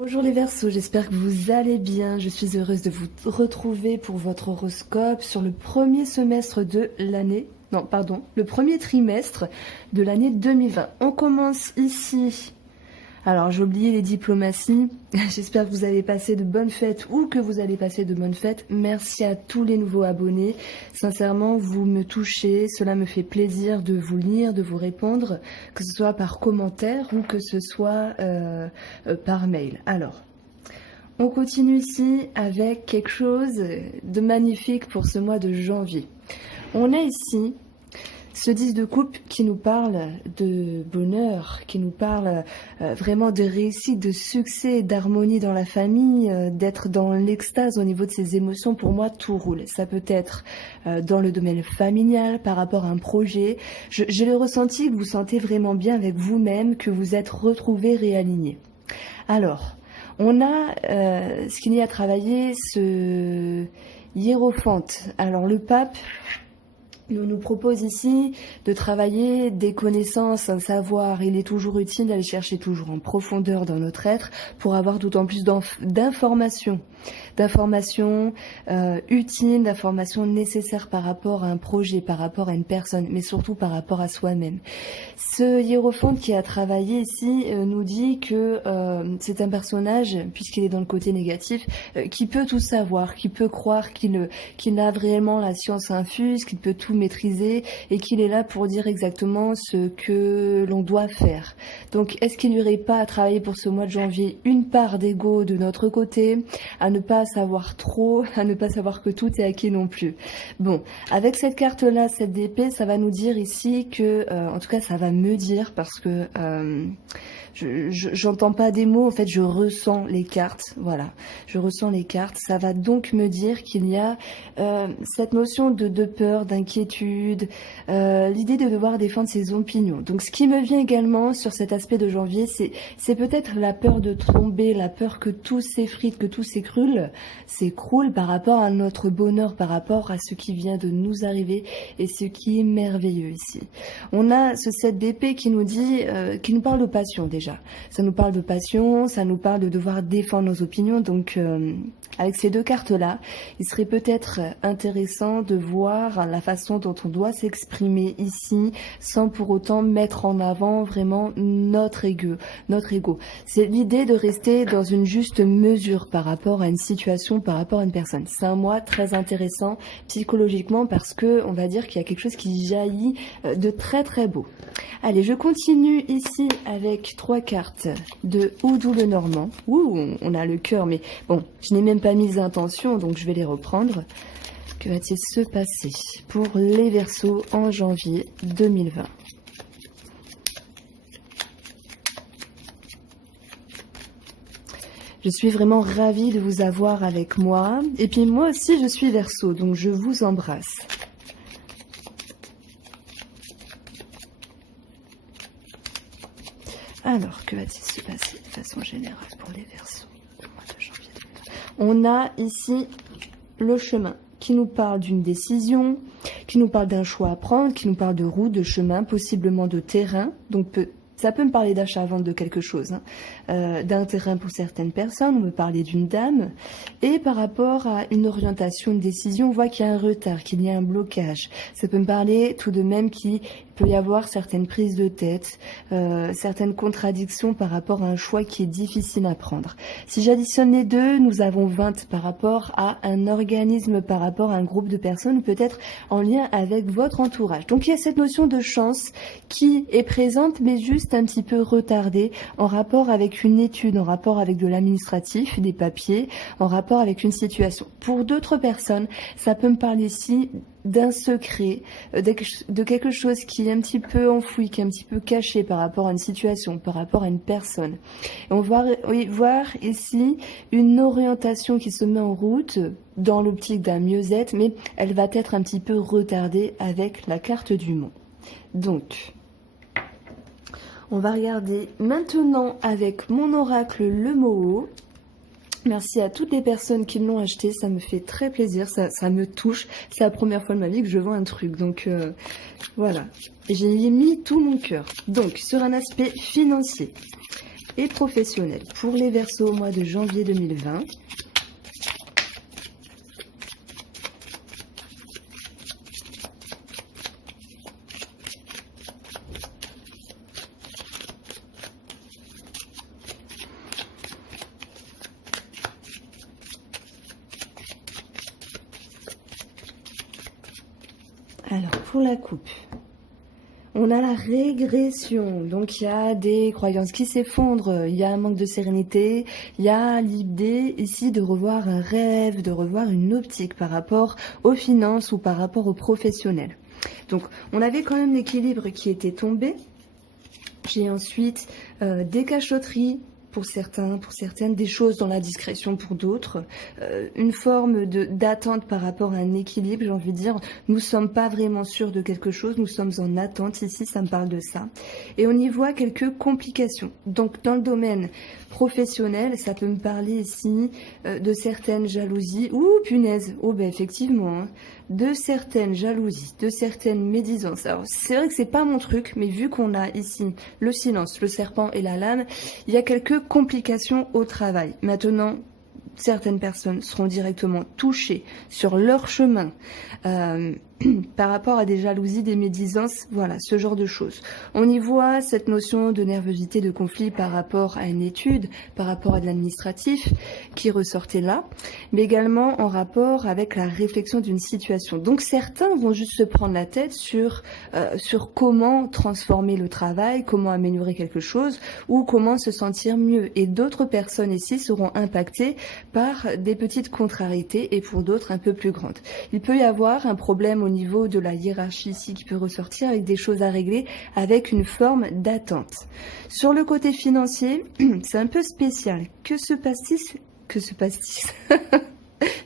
Bonjour les Verseaux, j'espère que vous allez bien. Je suis heureuse de vous retrouver pour votre horoscope sur le premier semestre de l'année. Non, pardon, le premier trimestre de l'année 2020. On commence ici. Alors, j'ai oublié les diplomaties. J'espère que vous avez passé de bonnes fêtes ou que vous allez passer de bonnes fêtes. Merci à tous les nouveaux abonnés. Sincèrement, vous me touchez. Cela me fait plaisir de vous lire, de vous répondre, que ce soit par commentaire ou que ce soit par mail. Alors, on continue ici avec quelque chose de magnifique pour ce mois de janvier. On a ici ce 10 de coupe qui nous parle de bonheur, qui nous parle vraiment de réussite, de succès, d'harmonie dans la famille, d'être dans l'extase au niveau de ses émotions. Pour moi, tout roule. Ça peut être dans le domaine familial, par rapport à un projet. J'ai le ressenti que vous sentez vraiment bien avec vous-même, que vous êtes retrouvé, réaligné. Alors, on a ce qu'il y a à travailler, ce hiérophante. Alors, le pape nous propose ici de travailler des connaissances, un savoir. Il est toujours utile d'aller chercher toujours en profondeur dans notre être pour avoir d'autant plus d'informations utiles, d'informations nécessaires par rapport à un projet, par rapport à une personne, mais surtout par rapport à soi-même. Ce hiérophante qui a travaillé ici nous dit que c'est un personnage, puisqu'il est dans le côté négatif, qui peut tout savoir, qui peut croire qu'il a réellement la science infuse, qu'il peut tout maîtriser et qu'il est là pour dire exactement ce que l'on doit faire. Donc, est-ce qu'il n'y aurait pas à travailler pour ce mois de janvier une part d'ego de notre côté, à ne pas savoir trop, à ne pas savoir que tout est acquis non plus. Bon, avec cette carte-là, cette d'épée, ça va nous dire ici que, en tout cas, ça va me dire parce que j'entends pas des mots, en fait, je ressens les cartes. Voilà, je ressens les cartes. Ça va donc me dire qu'il y a cette notion de peur, d'inquiétude, l'idée de devoir défendre ses opinions. Donc, ce qui me vient également sur cet aspect de janvier, c'est peut-être la peur de tomber, la peur que tout s'effrite, que tout s'écroule par rapport à notre bonheur, par rapport à ce qui vient de nous arriver et ce qui est merveilleux ici. On a ce 7 d'épée qui nous dit, qui nous parle de passion déjà. Ça nous parle de passion, ça nous parle de devoir défendre nos opinions. Donc, avec ces deux cartes-là, il serait peut-être intéressant de voir la façon dont on doit s'exprimer ici, sans pour autant mettre en avant vraiment notre ego. C'est l'idée de rester dans une juste mesure par rapport à une situation, par rapport à une personne. C'est un mois très intéressant psychologiquement parce que on va dire qu'il y a quelque chose qui jaillit de très très beau. Allez, je continue ici avec 3 cartes de Oudou le Normand. Ouh, on a le cœur, mais bon, je n'ai même pas mis intention, donc je vais les reprendre. Que va-t-il se passer pour les Verseaux en janvier 2020? Je suis vraiment ravie de vous avoir avec moi. Et puis moi aussi, je suis Verseau, donc je vous embrasse. Alors, que va-t-il se passer de façon générale pour les Verseaux au mois de janvier 2020? On a ici le chemin qui nous parle d'une décision, qui nous parle d'un choix à prendre, qui nous parle de route, de chemin, possiblement de terrain. Donc, ça peut me parler d'achat-vente de quelque chose, d'un terrain pour certaines personnes, on me parler d'une dame. Et par rapport à une orientation, une décision, on voit qu'il y a un retard, qu'il y a un blocage. Ça peut me parler tout de même qu'il peut y avoir certaines prises de tête, certaines contradictions par rapport à un choix qui est difficile à prendre. Si j'additionne les deux, nous avons 20 par rapport à un organisme, par rapport à un groupe de personnes, ou peut-être en lien avec votre entourage. Donc il y a cette notion de chance qui est présente, mais juste un petit peu retardée, en rapport avec une étude, en rapport avec de l'administratif, des papiers, en rapport avec une situation. Pour d'autres personnes, ça peut me parler ici d'un secret, de quelque chose qui est un petit peu enfoui, qui est un petit peu caché par rapport à une situation, par rapport à une personne. Et on va voir ici une orientation qui se met en route dans l'optique d'un mieux-être, mais elle va être un petit peu retardée avec la carte du monde. Donc, on va regarder maintenant avec mon oracle le Moho. Merci à toutes les personnes qui l'ont acheté, ça me fait très plaisir, ça me touche. C'est la première fois de ma vie que je vends un truc, donc voilà. Et j'ai mis tout mon cœur. Donc, sur un aspect financier et professionnel, pour les Verseaux au mois de janvier 2020, alors, pour la coupe, on a la régression. Donc, il y a des croyances qui s'effondrent, il y a un manque de sérénité, il y a l'idée ici de revoir un rêve, de revoir une optique par rapport aux finances ou par rapport aux professionnels. Donc, on avait quand même l'équilibre qui était tombé. J'ai ensuite des cachotteries, pour certains, pour certaines, des choses dans la discrétion pour d'autres, une forme d'attente par rapport à un équilibre, j'ai envie de dire. Nous ne sommes pas vraiment sûrs de quelque chose, nous sommes en attente, ici ça me parle de ça. Et on y voit quelques complications. Donc dans le domaine professionnel, ça peut me parler ici de certaines jalousies. Ouh, punaise, oh ben effectivement, hein. De certaines jalousies, de certaines médisances. Alors c'est vrai que c'est pas mon truc, mais vu qu'on a ici le silence, le serpent et la lame, il y a quelques complications au travail. Maintenant, certaines personnes seront directement touchées sur leur chemin par rapport à des jalousies, des médisances, voilà, ce genre de choses. On y voit cette notion de nervosité, de conflit par rapport à une étude, par rapport à de l'administratif qui ressortait là, mais également en rapport avec la réflexion d'une situation. Donc certains vont juste se prendre la tête sur comment transformer le travail, comment améliorer quelque chose ou comment se sentir mieux. Et d'autres personnes ici seront impactées par des petites contrariétés et pour d'autres un peu plus grandes. Il peut y avoir un problème au niveau de la hiérarchie ici qui peut ressortir avec des choses à régler, avec une forme d'attente. Sur le côté financier, c'est un peu spécial. Que se passe-t-il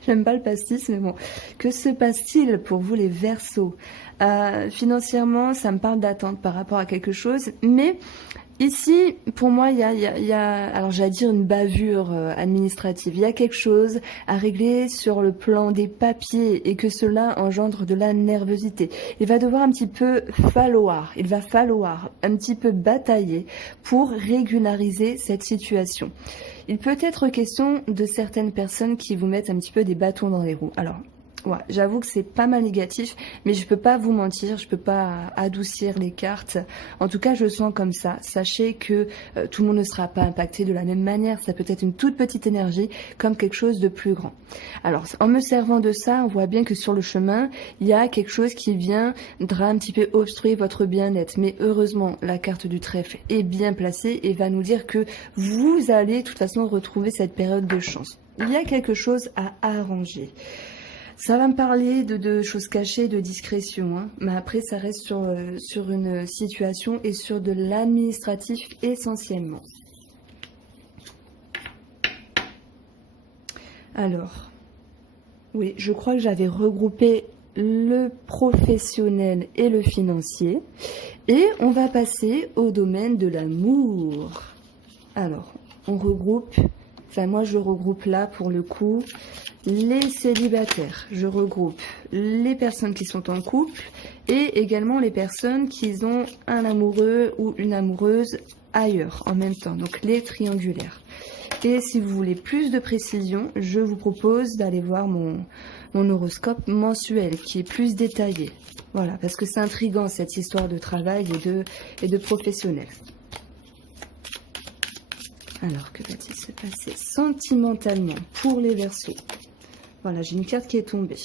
J'aime pas le pastis, mais bon. Que se passe-t-il pour vous les Verseaux? Financièrement, ça me parle d'attente par rapport à quelque chose, mais ici, pour moi, il y a, alors j'allais dire une bavure administrative. Il y a quelque chose à régler sur le plan des papiers et que cela engendre de la nervosité. Il va falloir un petit peu batailler pour régulariser cette situation. Il peut être question de certaines personnes qui vous mettent un petit peu des bâtons dans les roues. Alors, ouais, j'avoue que c'est pas mal négatif, mais je peux pas vous mentir, je peux pas adoucir les cartes. En tout cas, je le sens comme ça. Sachez que tout le monde ne sera pas impacté de la même manière. Ça peut être une toute petite énergie comme quelque chose de plus grand. Alors, en me servant de ça, on voit bien que sur le chemin, il y a quelque chose qui viendra un petit peu obstruer votre bien-être. Mais heureusement, la carte du trèfle est bien placée et va nous dire que vous allez de toute façon retrouver cette période de chance. Il y a quelque chose à arranger. Ça va me parler de choses cachées, de discrétion, hein. Mais après ça reste sur une situation et sur de l'administratif essentiellement. Alors, oui, je crois que j'avais regroupé le professionnel et le financier. Et on va passer au domaine de l'amour. Alors, on regroupe, enfin moi je regroupe là pour le coup les célibataires, je regroupe les personnes qui sont en couple et également les personnes qui ont un amoureux ou une amoureuse ailleurs en même temps, donc les triangulaires. Et si vous voulez plus de précision, je vous propose d'aller voir mon horoscope mensuel qui est plus détaillé. Voilà, parce que c'est intriguant cette histoire de travail et de professionnel. Alors, que va-t-il se passer sentimentalement pour les Verseaux? Voilà, j'ai une carte qui est tombée.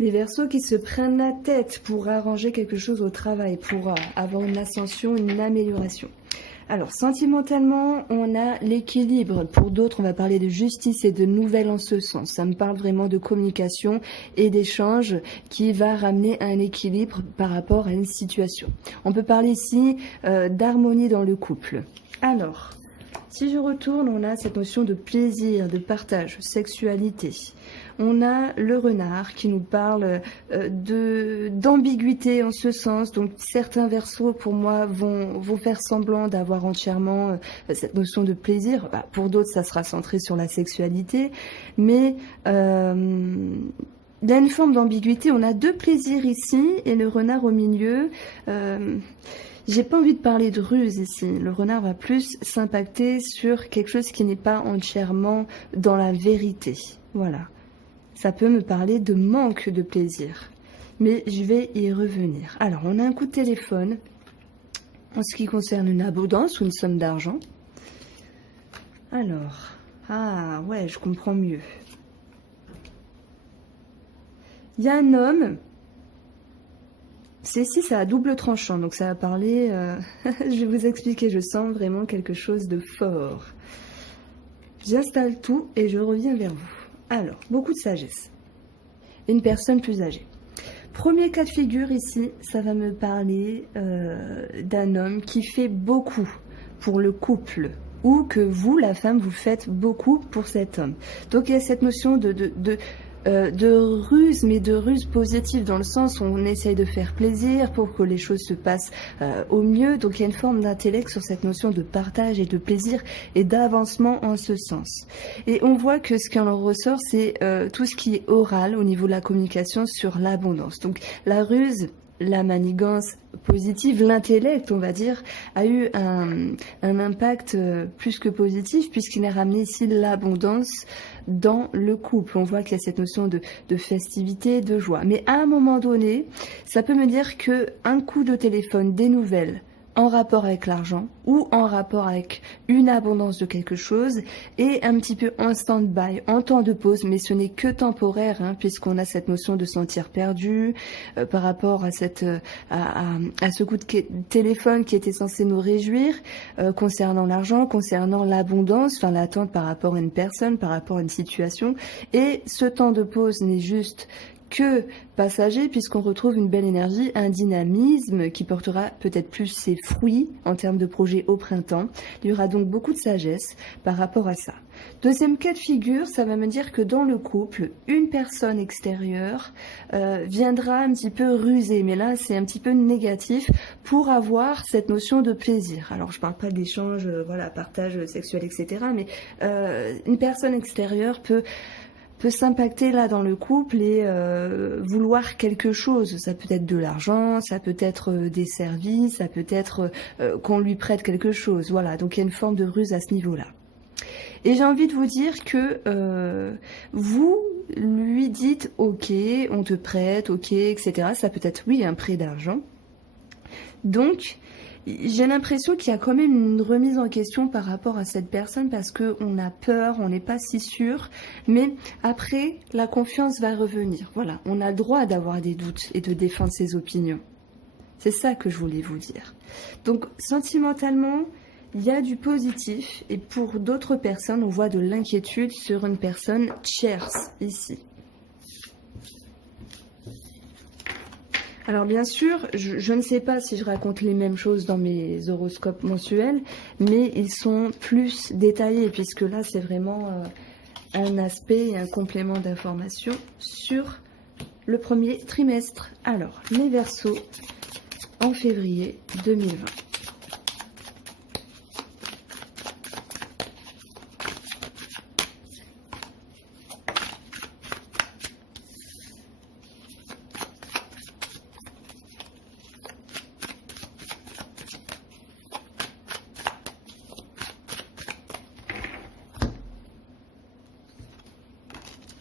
Les Verseaux qui se prennent la tête pour arranger quelque chose au travail, pour avoir une ascension, une amélioration. Alors, sentimentalement, on a l'équilibre. Pour d'autres, on va parler de justice et de nouvelles en ce sens. Ça me parle vraiment de communication et d'échange qui va ramener un équilibre par rapport à une situation. On peut parler ici d'harmonie dans le couple. Alors, si je retourne, on a cette notion de plaisir, de partage, sexualité. On a le renard qui nous parle d'ambiguïté en ce sens. Donc certains verseaux pour moi vont faire semblant d'avoir entièrement cette notion de plaisir. Bah, pour d'autres, ça sera centré sur la sexualité. Mais il y a une forme d'ambiguïté. On a deux plaisirs ici et le renard au milieu. J'ai pas envie de parler de ruse ici. Le renard va plus s'impacter sur quelque chose qui n'est pas entièrement dans la vérité. Voilà. Ça peut me parler de manque de plaisir. Mais je vais y revenir. Alors, on a un coup de téléphone en ce qui concerne une abondance ou une somme d'argent. Alors, ah ouais, je comprends mieux. Il y a un homme. C'est ici, ça a double tranchant, donc ça va parler... je vais vous expliquer, je sens vraiment quelque chose de fort. J'installe tout et je reviens vers vous. Alors, beaucoup de sagesse. Une personne plus âgée. Premier cas de figure ici, ça va me parler d'un homme qui fait beaucoup pour le couple. Ou que vous, la femme, vous faites beaucoup pour cet homme. Donc il y a cette notion de ruse, mais de ruse positive, dans le sens où on essaye de faire plaisir pour que les choses se passent au mieux. Donc il y a une forme d'intellect sur cette notion de partage et de plaisir et d'avancement en ce sens. Et on voit que ce qui en ressort, c'est tout ce qui est oral au niveau de la communication sur l'abondance. Donc la ruse, la manigance positive, l'intellect, on va dire, a eu un impact plus que positif, puisqu'il a ramené ici l'abondance dans le couple. On voit qu'il y a cette notion de festivité, de joie. Mais à un moment donné, ça peut me dire que un coup de téléphone, des nouvelles, en rapport avec l'argent ou en rapport avec une abondance de quelque chose et un petit peu en stand-by, en temps de pause, mais ce n'est que temporaire, hein, puisqu'on a cette notion de sentir perdu par rapport à ce coup de téléphone qui était censé nous réjouir concernant l'argent, concernant l'abondance, enfin l'attente par rapport à une personne, par rapport à une situation. Et ce temps de pause n'est juste que passager, puisqu'on retrouve une belle énergie, un dynamisme qui portera peut-être plus ses fruits en termes de projet au printemps. Il y aura donc beaucoup de sagesse par rapport à ça. Deuxième cas de figure, ça va me dire que dans le couple, une personne extérieure viendra un petit peu ruser, mais là c'est un petit peu négatif pour avoir cette notion de plaisir. Alors je parle pas d'échange, voilà, partage sexuel, etc. Mais une personne extérieure peut s'impacter là dans le couple et vouloir quelque chose. Ça peut être de l'argent, ça peut être des services, ça peut être qu'on lui prête quelque chose. Voilà, donc il y a une forme de ruse à ce niveau-là. Et j'ai envie de vous dire que vous lui dites « Ok, on te prête, ok, etc. » Ça peut être, oui, un prêt d'argent. Donc, j'ai l'impression qu'il y a quand même une remise en question par rapport à cette personne parce qu'on a peur, on n'est pas si sûr. Mais après, la confiance va revenir. Voilà, on a le droit d'avoir des doutes et de défendre ses opinions. C'est ça que je voulais vous dire. Donc, sentimentalement, il y a du positif. Et pour d'autres personnes, on voit de l'inquiétude sur une personne tierce ici. Alors bien sûr, je ne sais pas si je raconte les mêmes choses dans mes horoscopes mensuels, mais ils sont plus détaillés, puisque là c'est vraiment un aspect et un complément d'information sur le premier trimestre. Alors, les Verseaux en février 2020.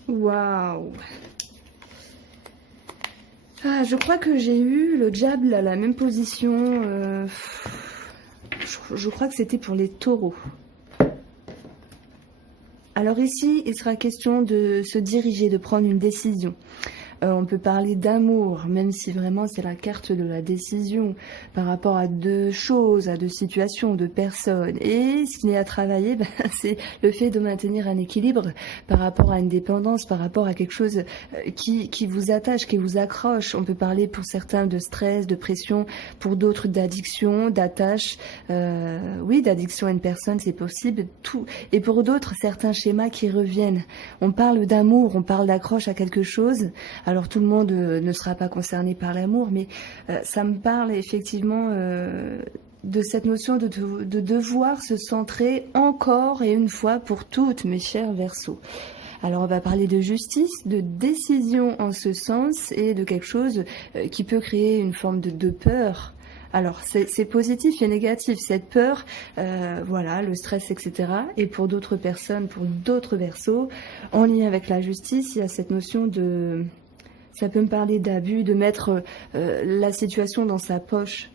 Waouh! Ah, je crois que j'ai eu le diable à la même position. Je crois que c'était pour les taureaux. Alors ici, il sera question de se diriger, de prendre une décision. On peut parler d'amour, même si vraiment c'est la carte de la décision par rapport à deux choses, à deux situations, deux personnes. Et ce qui est à travailler, c'est le fait de maintenir un équilibre par rapport à une dépendance, par rapport à quelque chose qui vous attache, qui vous accroche. On peut parler pour certains de stress, de pression, pour d'autres d'addiction, d'attache. Oui, d'addiction à une personne, c'est possible. Tout. Et pour d'autres, certains schémas qui reviennent. On parle d'amour, on parle d'accroche à quelque chose. Alors tout le monde ne sera pas concerné par l'amour, mais ça me parle effectivement de cette notion de devoir se centrer encore et une fois pour toutes, mes chers Verseaux. Alors on va parler de justice, de décision en ce sens et de quelque chose qui peut créer une forme de peur. Alors c'est positif et négatif, cette peur, voilà, le stress, etc. Et pour d'autres personnes, pour d'autres Verseaux, en lien avec la justice, il y a cette notion de... Ça peut me parler d'abus, de mettre la situation dans sa poche,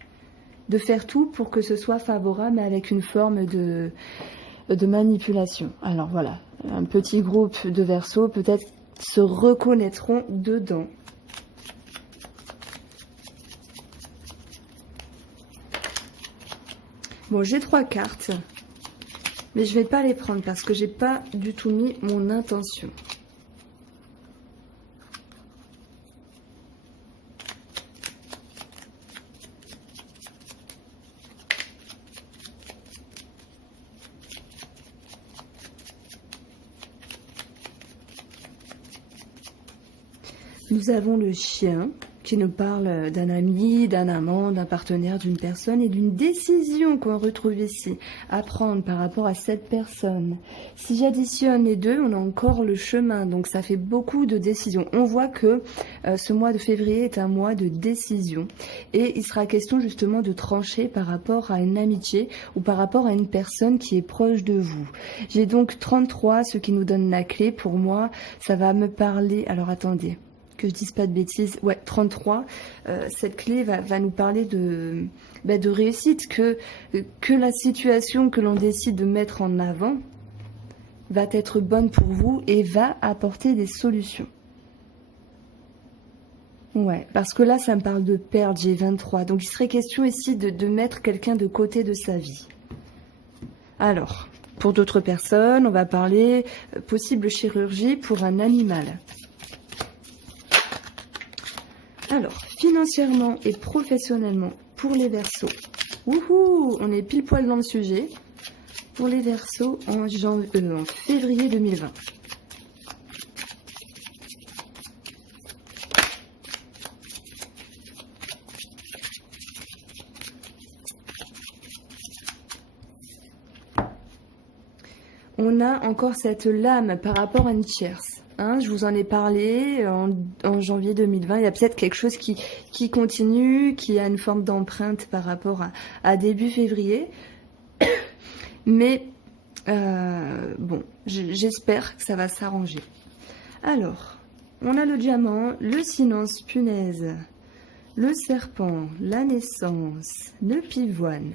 de faire tout pour que ce soit favorable, mais avec une forme de manipulation. Alors voilà, un petit groupe de Verseaux peut-être se reconnaîtront dedans. Bon, j'ai 3 cartes, mais je ne vais pas les prendre parce que j'ai pas du tout mis mon intention. Nous avons le chien qui nous parle d'un ami, d'un amant, d'un partenaire, d'une personne et d'une décision qu'on retrouve ici à prendre par rapport à cette personne. Si j'additionne les deux, on a encore le chemin, donc ça fait beaucoup de décisions. On voit que ce mois de février est un mois de décision et il sera question justement de trancher par rapport à une amitié ou par rapport à une personne qui est proche de vous. J'ai donc 33, ce qui nous donne la clé. Pour moi, ça va me parler... Alors attendez... que je dise pas de bêtises, ouais, 33, cette clé va nous parler de réussite, que la situation que l'on décide de mettre en avant va être bonne pour vous et va apporter des solutions. Ouais, parce que là, ça me parle de perdre, j'ai 23, donc il serait question ici de mettre quelqu'un de côté de sa vie. Alors, pour d'autres personnes, on va parler possible chirurgie pour un animal. Alors, financièrement et professionnellement, pour les Verseaux, wouhou, on est pile poil dans le sujet, pour les Verseaux en février 2020. On a encore cette lame par rapport à une tierce. Hein, je vous en ai parlé en janvier 2020. Il y a peut-être quelque chose qui continue, qui a une forme d'empreinte par rapport à début février. Mais bon, j'espère que ça va s'arranger. Alors, on a le diamant, le silence, punaise, le serpent, la naissance, le pivoine.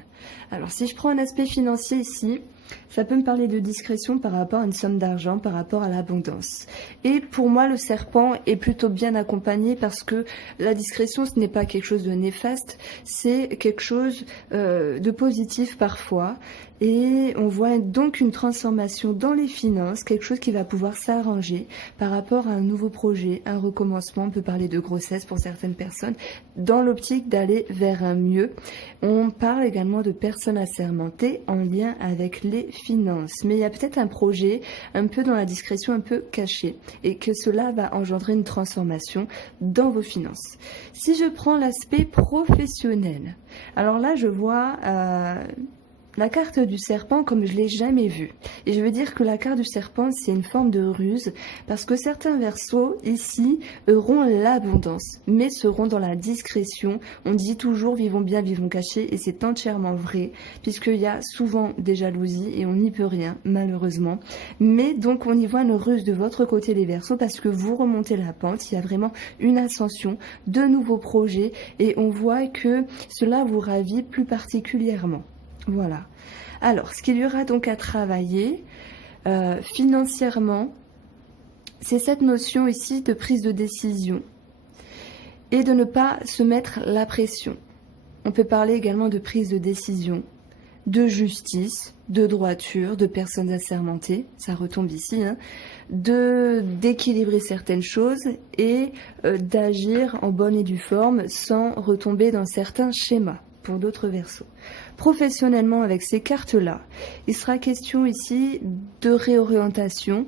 Alors, si je prends un aspect financier ici, ça peut me parler de discrétion par rapport à une somme d'argent, par rapport à l'abondance. Et pour moi, le serpent est plutôt bien accompagné parce que la discrétion, ce n'est pas quelque chose de néfaste, c'est quelque chose de positif parfois. Et on voit donc une transformation dans les finances, quelque chose qui va pouvoir s'arranger par rapport à un nouveau projet, un recommencement. On peut parler de grossesse pour certaines personnes, dans l'optique d'aller vers un mieux. On parle également de personnes assermentées en lien avec les finances. Mais il y a peut-être un projet un peu dans la discrétion, un peu caché, et que cela va engendrer une transformation dans vos finances. Si je prends l'aspect professionnel, alors là je vois... la carte du serpent comme je ne l'ai jamais vue. Et je veux dire que la carte du serpent, c'est une forme de ruse, parce que certains Verseaux, ici, auront l'abondance, mais seront dans la discrétion. On dit toujours, vivons bien, vivons cachés, et c'est entièrement vrai, puisqu'il y a souvent des jalousies, et on n'y peut rien, malheureusement. Mais donc, on y voit une ruse de votre côté, les Verseaux, parce que vous remontez la pente, il y a vraiment une ascension, de nouveaux projets, et on voit que cela vous ravit plus particulièrement. Voilà. Alors, ce qu'il y aura donc à travailler financièrement, c'est cette notion ici de prise de décision. et de ne pas se mettre la pression. On peut parler également de prise de décision, de justice, de droiture, de personnes assermentées, ça retombe ici, hein, d'équilibrer certaines choses et d'agir en bonne et due forme sans retomber dans certains schémas pour d'autres versos. Professionnellement, avec ces cartes-là, il sera question ici de réorientation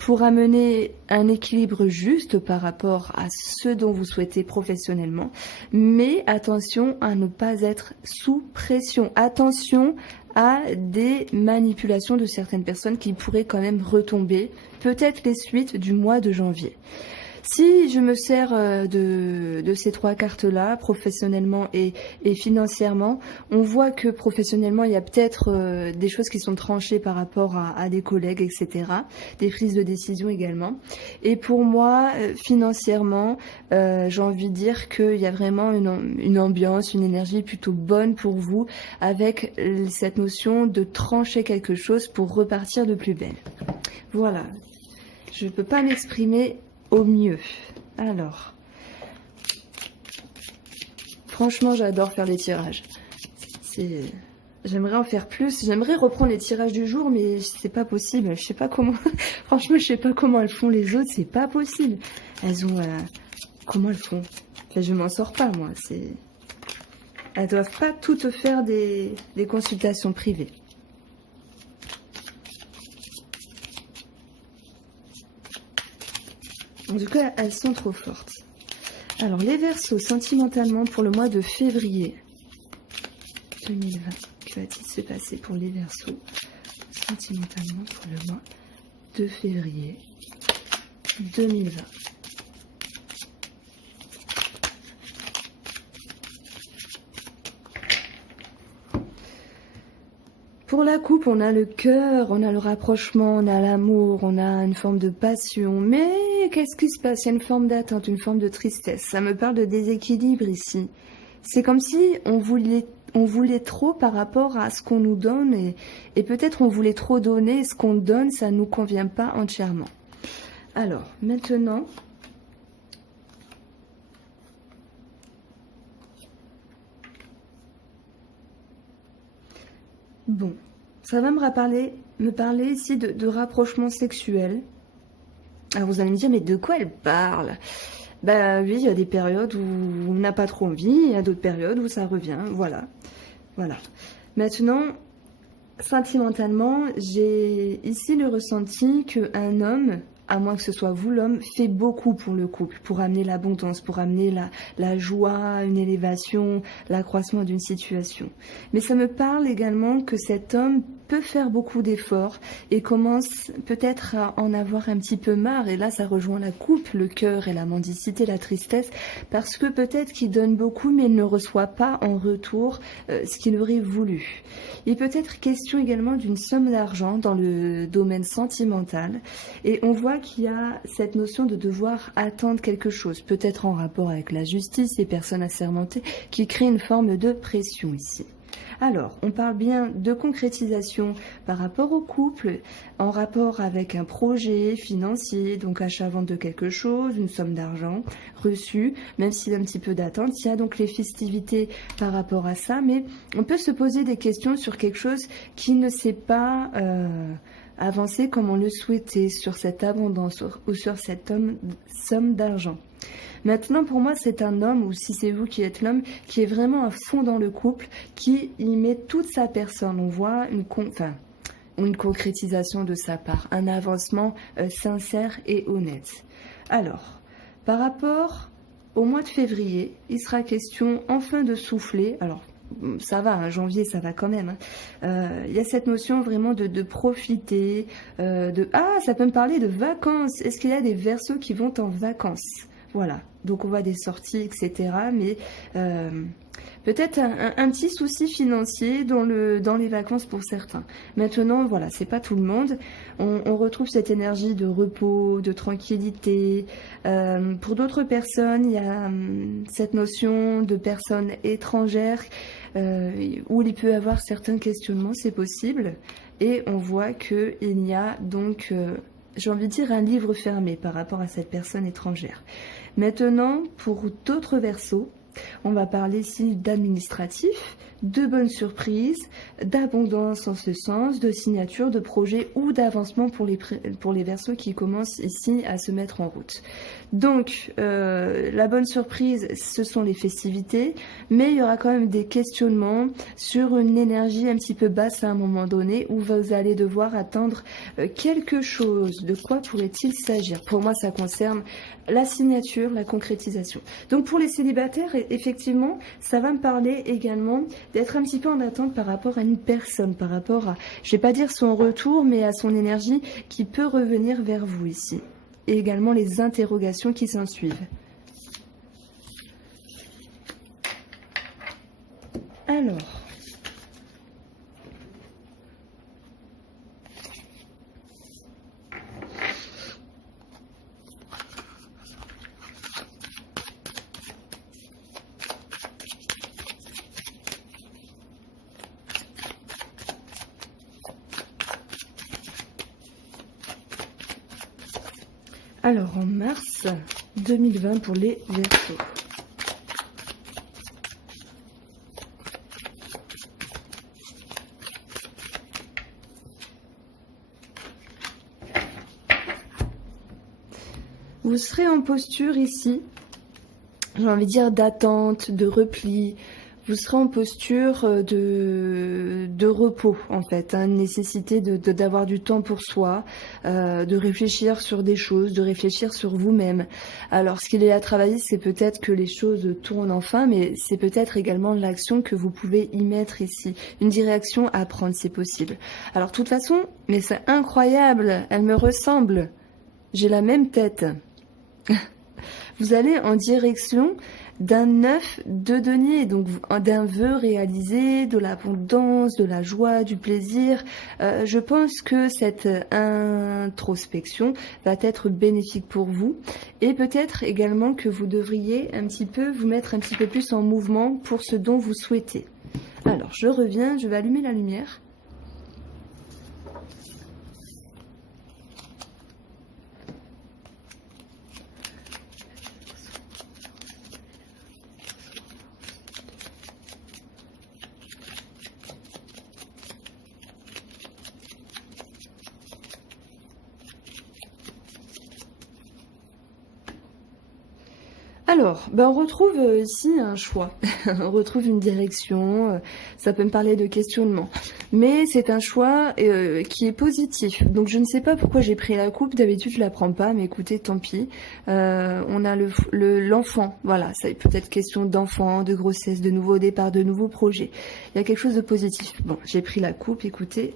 pour amener un équilibre juste par rapport à ce dont vous souhaitez professionnellement. Mais attention à ne pas être sous pression. Attention à des manipulations de certaines personnes qui pourraient quand même retomber, peut-être les suites du mois de janvier. Si je me sers de ces 3 cartes-là, professionnellement et financièrement, on voit que professionnellement, il y a peut-être des choses qui sont tranchées par rapport à des collègues, etc. Des prises de décision également. Et pour moi, financièrement, j'ai envie de dire qu'il y a vraiment une ambiance, une énergie plutôt bonne pour vous, avec cette notion de trancher quelque chose pour repartir de plus belle. Voilà. Je ne peux pas m'exprimer au mieux. Alors, franchement, j'adore faire les tirages. J'aimerais en faire plus. J'aimerais reprendre les tirages du jour, mais c'est pas possible. Je sais pas comment. Franchement, je sais pas comment elles font les autres. C'est pas possible. Elles ont. Comment elles font? Enfin, je m'en sors pas, moi. Elles doivent pas toutes faire des consultations privées. En tout cas, elles sont trop fortes. Alors, les Verseaux, sentimentalement, pour le mois de février 2020, que va-t-il se passer pour les Verseaux, sentimentalement, pour le mois de février 2020? Pour la coupe, on a le cœur, on a le rapprochement, on a l'amour, on a une forme de passion. Mais qu'est-ce qui se passe? Il y a une forme d'attente, une forme de tristesse. Ça me parle de déséquilibre ici. C'est comme si on voulait trop par rapport à ce qu'on nous donne et peut-être on voulait trop donner et ce qu'on donne, ça ne nous convient pas entièrement. Alors, maintenant... Bon, ça va me parler ici de rapprochement sexuel. Alors vous allez me dire, mais de quoi elle parle? Ben oui, il y a des périodes où on n'a pas trop envie, il y a d'autres périodes où ça revient, voilà. Maintenant, sentimentalement, j'ai ici le ressenti qu'un homme, à moins que ce soit vous l'homme, fait beaucoup pour le couple, pour amener l'abondance, pour amener la joie, une élévation, l'accroissement d'une situation. Mais ça me parle également que cet homme peut faire beaucoup d'efforts et commence peut-être à en avoir un petit peu marre. Et là, ça rejoint la coupe, le cœur et la mendicité, la tristesse, parce que peut-être qu'il donne beaucoup, mais il ne reçoit pas en retour ce qu'il aurait voulu. Il peut être question également d'une somme d'argent dans le domaine sentimental. Et on voit qu'il y a cette notion de devoir attendre quelque chose, peut-être en rapport avec la justice, les personnes assermentées, qui créent une forme de pression ici. Alors, on parle bien de concrétisation par rapport au couple, en rapport avec un projet financier, donc achat-vente de quelque chose, une somme d'argent reçue, même s'il y a un petit peu d'attente. Il y a donc les festivités par rapport à ça, mais on peut se poser des questions sur quelque chose qui ne s'est pas avancé comme on le souhaitait, sur cette abondance ou sur cette somme d'argent. Maintenant, pour moi, c'est un homme, ou si c'est vous qui êtes l'homme, qui est vraiment à fond dans le couple, qui y met toute sa personne. On voit une concrétisation de sa part, un avancement sincère et honnête. Alors, par rapport au mois de février, il sera question enfin de souffler. Alors, ça va, hein, janvier, ça va quand même. Il y a cette notion vraiment de profiter, ça peut me parler de vacances. Est-ce qu'il y a des Verseaux qui vont en vacances? Voilà, donc on voit des sorties, etc. Mais peut-être un petit souci financier dans les vacances pour certains. Maintenant, voilà, c'est pas tout le monde. On retrouve cette énergie de repos, de tranquillité. Pour d'autres personnes, il y a cette notion de personnes étrangères où il peut y avoir certains questionnements, c'est possible. Et on voit qu'il y a donc j'ai envie de dire, un livre fermé par rapport à cette personne étrangère. Maintenant, pour d'autres verseaux, on va parler ici d'administratif, de bonnes surprises, d'abondance en ce sens, de signature, de projet ou d'avancement pour les verseaux qui commencent ici à se mettre en route. Donc, la bonne surprise, ce sont les festivités, mais il y aura quand même des questionnements sur une énergie un petit peu basse à un moment donné où vous allez devoir attendre quelque chose. De quoi pourrait-il s'agir? Pour moi, ça concerne la signature, la concrétisation. Donc, pour les célibataires, effectivement, ça va me parler également d'être un petit peu en attente par rapport à une personne, par rapport à, je vais pas dire son retour, mais à son énergie qui peut revenir vers vous ici. Et également les interrogations qui s'ensuivent. Alors, en mars 2020 pour les Verseaux. Vous serez en posture ici, j'ai envie de dire d'attente, de repli. Vous serez en posture de repos, en fait, hein, nécessité d'avoir du temps pour soi, de réfléchir sur des choses, de réfléchir sur vous-même. Alors, ce qu'il est à travailler, c'est peut-être que les choses tournent enfin, mais c'est peut-être également l'action que vous pouvez y mettre ici. Une direction à prendre, c'est possible. Alors, de toute façon, mais c'est incroyable, elle me ressemble. J'ai la même tête. Vous allez en direction d'un 9 de denier, donc d'un vœu réalisé, de l'abondance, de la joie, du plaisir. Je pense que cette introspection va être bénéfique pour vous et peut-être également que vous devriez un petit peu vous mettre un petit peu plus en mouvement pour ce dont vous souhaitez. Alors, je reviens, je vais allumer la lumière. Alors, on retrouve ici un choix, on retrouve une direction, ça peut me parler de questionnement, mais c'est un choix qui est positif. Donc je ne sais pas pourquoi j'ai pris la coupe, d'habitude je la prends pas, mais écoutez, tant pis. On a l'enfant, voilà, ça peut être question d'enfant, de grossesse, de nouveaux départs, de nouveaux projets. Il y a quelque chose de positif. Bon, j'ai pris la coupe, écoutez,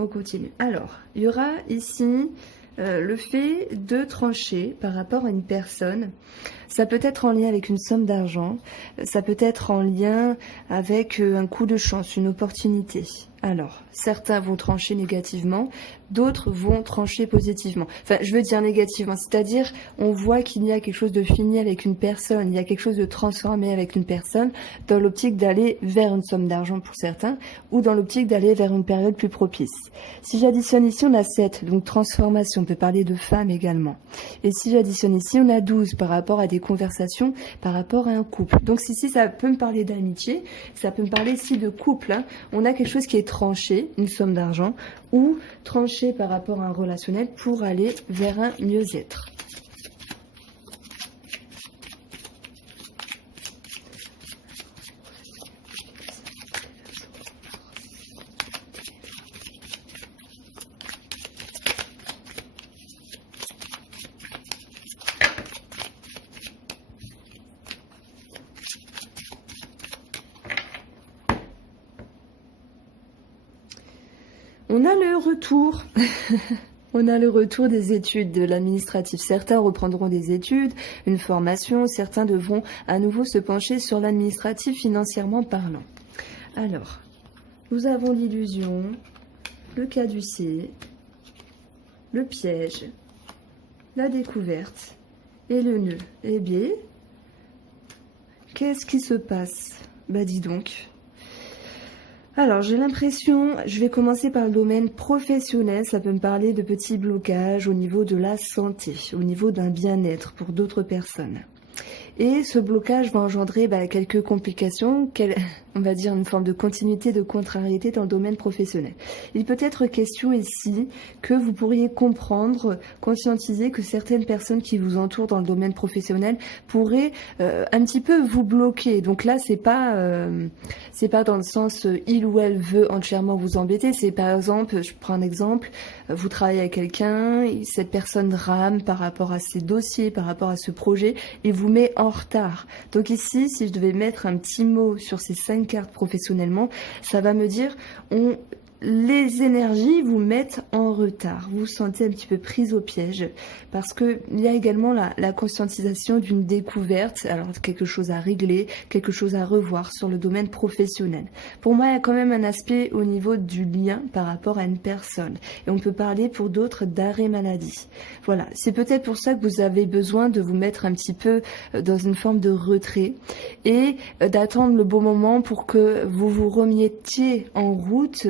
on continue. Alors, il y aura ici le fait de trancher par rapport à une personne. Ça peut être en lien avec une somme d'argent, ça peut être en lien avec un coup de chance, une opportunité. Alors, certains vont trancher négativement, d'autres vont trancher positivement. Enfin, je veux dire négativement, c'est-à-dire on voit qu'il y a quelque chose de fini avec une personne, il y a quelque chose de transformé avec une personne dans l'optique d'aller vers une somme d'argent pour certains ou dans l'optique d'aller vers une période plus propice. Si j'additionne ici, on a 7, donc transformation, on peut parler de femme également. Et si j'additionne ici, on a 12 par rapport à des conversations, par rapport à un couple. Donc ici, ça peut me parler d'amitié, ça peut me parler ici de couple. Hein. On a quelque chose qui est tranché, une somme d'argent, ou tranché par rapport à un relationnel pour aller vers un mieux-être. On a le retour. On a le retour des études de l'administratif. Certains reprendront des études, une formation, certains devront à nouveau se pencher sur l'administratif financièrement parlant. Alors, nous avons l'illusion, le caducé, le piège, la découverte et le nœud. Eh bien, qu'est-ce qui se passe? Bah dis donc. Alors, j'ai l'impression, je vais commencer par le domaine professionnel, ça peut me parler de petits blocages au niveau de la santé, au niveau d'un bien-être pour d'autres personnes. Et ce blocage va engendrer quelques complications, on va dire une forme de continuité, de contrariété dans le domaine professionnel. Il peut être question ici que vous pourriez comprendre, conscientiser que certaines personnes qui vous entourent dans le domaine professionnel pourraient un petit peu vous bloquer. Donc là, c'est pas dans le sens il ou elle veut entièrement vous embêter. C'est par exemple, je prends un exemple, vous travaillez avec quelqu'un, cette personne rame par rapport à ses dossiers, par rapport à ce projet, et vous met en retard. Donc ici, si je devais mettre un petit mot sur ces 5 cartes professionnellement, ça va me dire les énergies vous mettent en retard. Vous vous sentez un petit peu prise au piège parce que il y a également la conscientisation d'une découverte, alors quelque chose à régler, quelque chose à revoir sur le domaine professionnel. Pour moi, il y a quand même un aspect au niveau du lien par rapport à une personne. Et on peut parler pour d'autres d'arrêt maladie. Voilà, c'est peut-être pour ça que vous avez besoin de vous mettre un petit peu dans une forme de retrait et d'attendre le bon moment pour que vous vous remettiez en route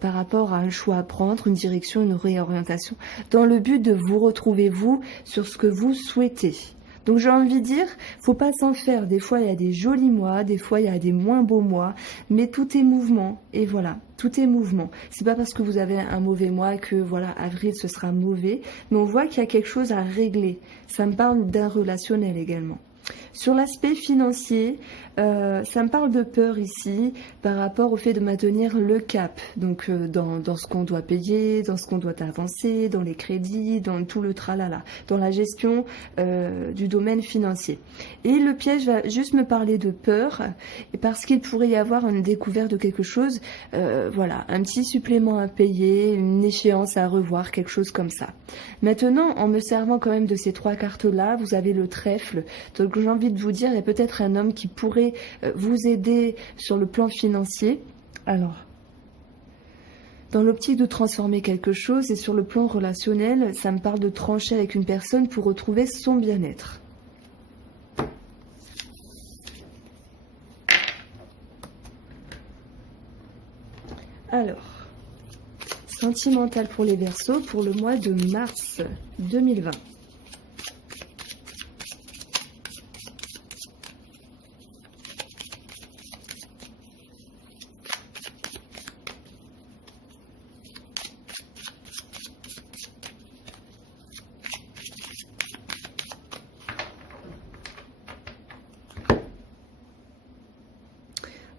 par rapport à un choix à prendre, une direction, une réorientation, dans le but de vous retrouver vous sur ce que vous souhaitez. Donc j'ai envie de dire, faut pas s'en faire. Des fois il y a des jolis mois, des fois il y a des moins beaux mois, mais tout est mouvement. Et voilà, tout est mouvement. C'est pas parce que vous avez un mauvais mois que voilà, avril ce sera mauvais, mais on voit qu'il y a quelque chose à régler. Ça me parle d'un relationnel également. Sur l'aspect financier, ça me parle de peur ici par rapport au fait de maintenir le cap. Donc dans ce qu'on doit payer, dans ce qu'on doit avancer, dans les crédits, dans tout le tralala, dans la gestion du domaine financier. Et le piège va juste me parler de peur parce qu'il pourrait y avoir une découverte de quelque chose, voilà, un petit supplément à payer, une échéance à revoir, quelque chose comme ça. Maintenant, en me servant quand même de ces 3 cartes-là, vous avez le trèfle. Donc j'ai envie de vous dire, il y a peut-être un homme qui pourrait vous aider sur le plan financier. Alors, dans l'optique de transformer quelque chose et sur le plan relationnel, ça me parle de trancher avec une personne pour retrouver son bien-être. Alors, sentimental pour les Verseaux pour le mois de mars 2020.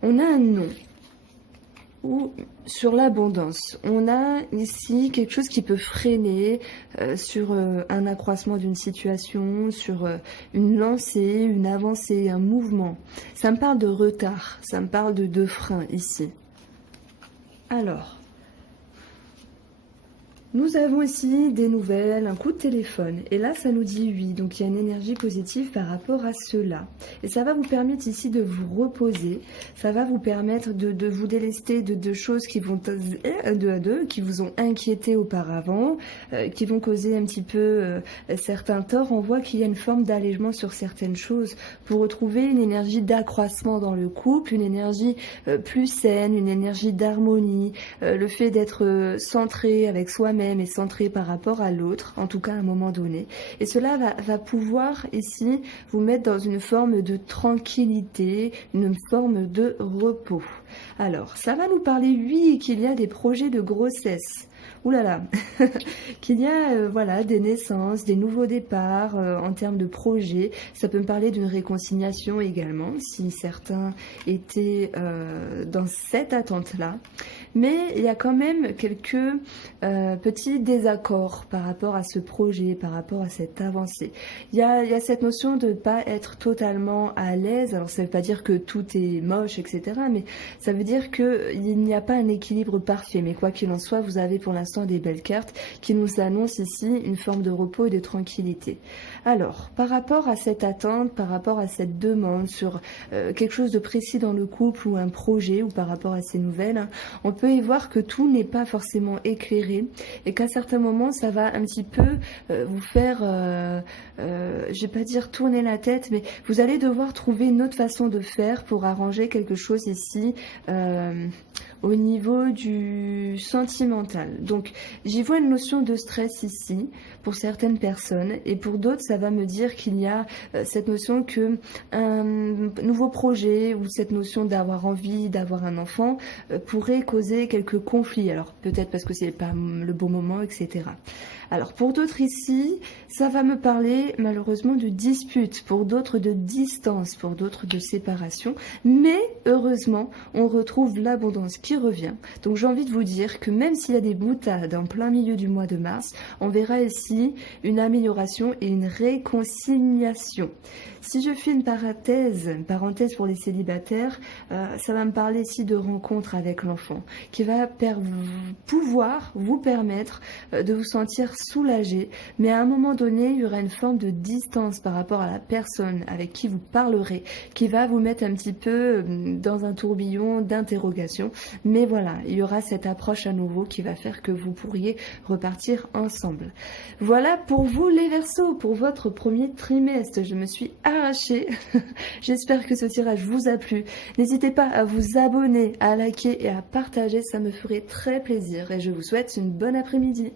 On a un nom ou sur l'abondance. On a ici quelque chose qui peut freiner sur un accroissement d'une situation, sur une lancée, une avancée, un mouvement. Ça me parle de retard, ça me parle de frein ici. Alors, nous avons ici des nouvelles, un coup de téléphone. Et là, ça nous dit oui. Donc, il y a une énergie positive par rapport à cela. Et ça va vous permettre ici de vous reposer. Ça va vous permettre de vous délester de choses qui vont qui vous ont inquiété auparavant, qui vont causer un petit peu certains torts. On voit qu'il y a une forme d'allègement sur certaines choses pour retrouver une énergie d'accroissement dans le couple, une énergie plus saine, une énergie d'harmonie, le fait d'être centré avec soi-même et centré par rapport à l'autre, en tout cas à un moment donné. Et cela va pouvoir ici vous mettre dans une forme de tranquillité, une forme de repos. Alors, ça va nous parler, oui, qu'il y a des projets de grossesse. Ouh là là, qu'il y a voilà, des naissances, des nouveaux départs en termes de projets. Ça peut me parler d'une réconciliation également, si certains étaient dans cette attente-là. Mais il y a quand même quelques petits désaccords par rapport à ce projet, par rapport à cette avancée. Il y a cette notion de ne pas être totalement à l'aise. Alors ça ne veut pas dire que tout est moche, etc. Mais ça veut dire qu'il n'y a pas un équilibre parfait. Mais quoi qu'il en soit, vous avez pour l'instant l'instant des belles cartes qui nous annoncent ici une forme de repos et de tranquillité. Alors, par rapport à cette attente, par rapport à cette demande sur quelque chose de précis dans le couple ou un projet ou par rapport à ces nouvelles, hein, on peut y voir que tout n'est pas forcément éclairé et qu'à certains moments, ça va un petit peu vous faire, je vais pas dire tourner la tête, mais vous allez devoir trouver une autre façon de faire pour arranger quelque chose ici au niveau du sentimental. Donc j'y vois une notion de stress ici pour certaines personnes et pour d'autres ça va me dire qu'il y a cette notion que un nouveau projet ou cette notion d'avoir envie d'avoir un enfant pourrait causer quelques conflits. Alors peut-être parce que c'est pas le bon moment, etc. Alors pour d'autres ici, ça va me parler malheureusement de dispute, pour d'autres de distance, pour d'autres de séparation. Mais heureusement, on retrouve l'abondance qui revient. Donc j'ai envie de vous dire que même s'il y a des boutades en plein milieu du mois de mars, on verra ici une amélioration et une réconciliation. Si je fais une parenthèse pour les célibataires, ça va me parler ici de rencontre avec l'enfant, qui va pouvoir vous permettre de vous sentir soulagé, mais à un moment donné, il y aura une forme de distance par rapport à la personne avec qui vous parlerez, qui va vous mettre un petit peu dans un tourbillon d'interrogation. Mais voilà, il y aura cette approche à nouveau qui va faire que vous pourriez repartir ensemble. Voilà pour vous les Verseaux, pour votre premier trimestre. Je me suis arrachée. J'espère que ce tirage vous a plu. N'hésitez pas à vous abonner, à liker et à partager, ça me ferait très plaisir. Et je vous souhaite une bonne après-midi.